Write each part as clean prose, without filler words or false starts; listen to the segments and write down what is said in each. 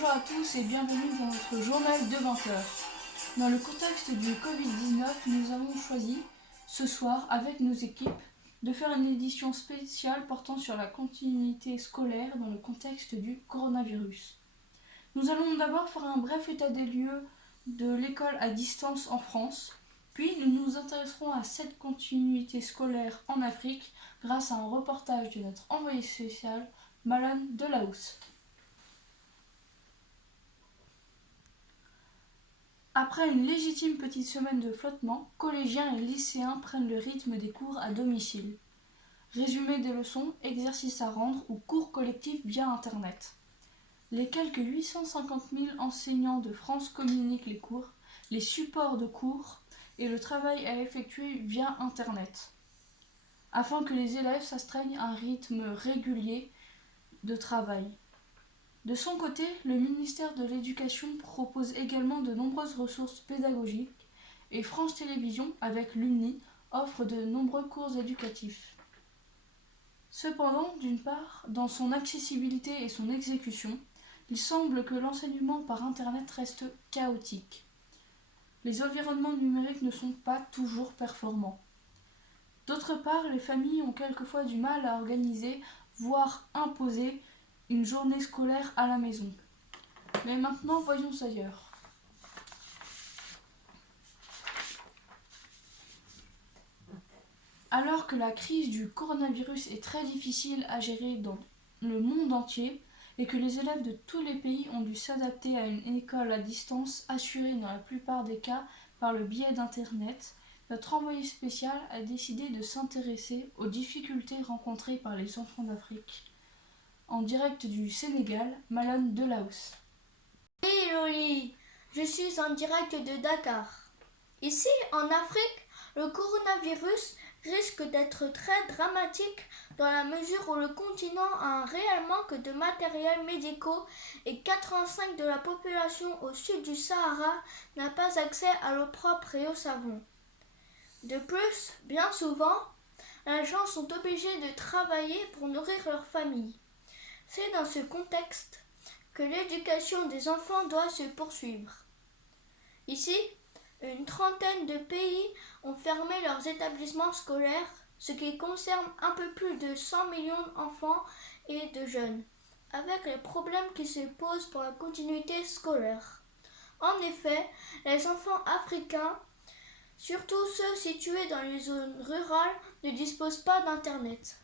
Bonjour à tous et bienvenue dans notre journal de 20 heures. Dans le contexte du Covid-19, nous avons choisi ce soir avec nos équipes de faire une édition spéciale portant sur la continuité scolaire dans le contexte du coronavirus. Nous allons d'abord faire un bref état des lieux de l'école à distance en France, puis nous nous intéresserons à cette continuité scolaire en Afrique grâce à un reportage de notre envoyé spécial Malone Delahousse. Après une légitime petite semaine de flottement, collégiens et lycéens prennent le rythme des cours à domicile. Résumé des leçons, exercices à rendre ou cours collectifs via Internet. Les quelques 850 000 enseignants de France communiquent les cours, les supports de cours et le travail à effectuer via Internet, afin que les élèves s'astreignent à un rythme régulier de travail. De son côté, le ministère de l'Éducation propose également de nombreuses ressources pédagogiques et France Télévisions, avec l'UNI, offre de nombreux cours éducatifs. Cependant, d'une part, dans son accessibilité et son exécution, il semble que l'enseignement par Internet reste chaotique. Les environnements numériques ne sont pas toujours performants. D'autre part, les familles ont quelquefois du mal à organiser, voire imposer, une journée scolaire à la maison. Mais maintenant, voyons ailleurs. Alors que la crise du coronavirus est très difficile à gérer dans le monde entier et que les élèves de tous les pays ont dû s'adapter à une école à distance assurée dans la plupart des cas par le biais d'Internet, notre envoyé spécial a décidé de s'intéresser aux difficultés rencontrées par les enfants d'Afrique. En direct du Sénégal, Malone Delahousse. Oui, Loli, je suis en direct de Dakar. Ici, en Afrique, le coronavirus risque d'être très dramatique dans la mesure où le continent a un réel manque de matériel médicaux et 85% de la population au sud du Sahara n'a pas accès à l'eau propre et au savon. De plus, bien souvent, les gens sont obligés de travailler pour nourrir leur famille. C'est dans ce contexte que l'éducation des enfants doit se poursuivre. Ici, une trentaine de pays ont fermé leurs établissements scolaires, ce qui concerne un peu plus de 100 millions d'enfants et de jeunes, avec les problèmes qui se posent pour la continuité scolaire. En effet, les enfants africains, surtout ceux situés dans les zones rurales, ne disposent pas d'Internet.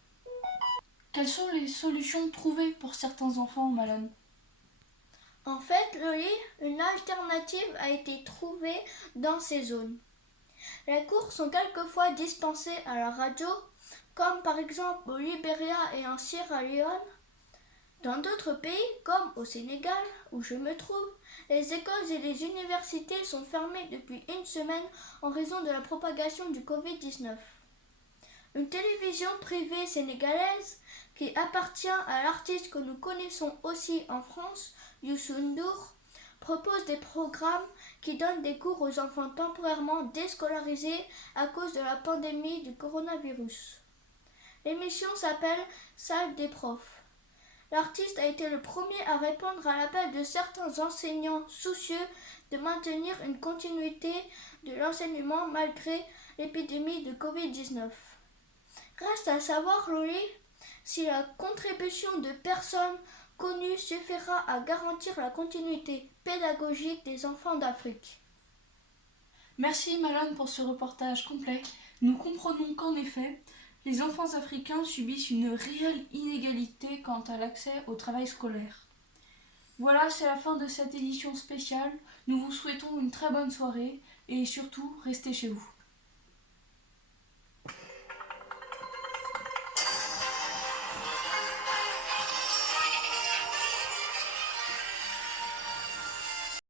Quelles sont les solutions trouvées pour certains enfants, Malone ? En fait, Loli, une alternative a été trouvée dans ces zones. Les cours sont quelquefois dispensés à la radio, comme par exemple au Libéria et en Sierra Leone. Dans d'autres pays, comme au Sénégal, où je me trouve, les écoles et les universités sont fermées depuis une semaine en raison de la propagation du Covid-19. Une télévision privée sénégalaise, qui appartient à l'artiste que nous connaissons aussi en France, Youssou N'Dour, propose des programmes qui donnent des cours aux enfants temporairement déscolarisés à cause de la pandémie du coronavirus. L'émission s'appelle Salle des profs. L'artiste a été le premier à répondre à l'appel de certains enseignants soucieux de maintenir une continuité de l'enseignement malgré l'épidémie de Covid-19. Reste à savoir, Loli, si la contribution de personnes connues suffira à garantir la continuité pédagogique des enfants d'Afrique. Merci Malone pour ce reportage complet. Nous comprenons qu'en effet, les enfants africains subissent une réelle inégalité quant à l'accès au travail scolaire. Voilà, c'est la fin de cette édition spéciale. Nous vous souhaitons une très bonne soirée et surtout, restez chez vous.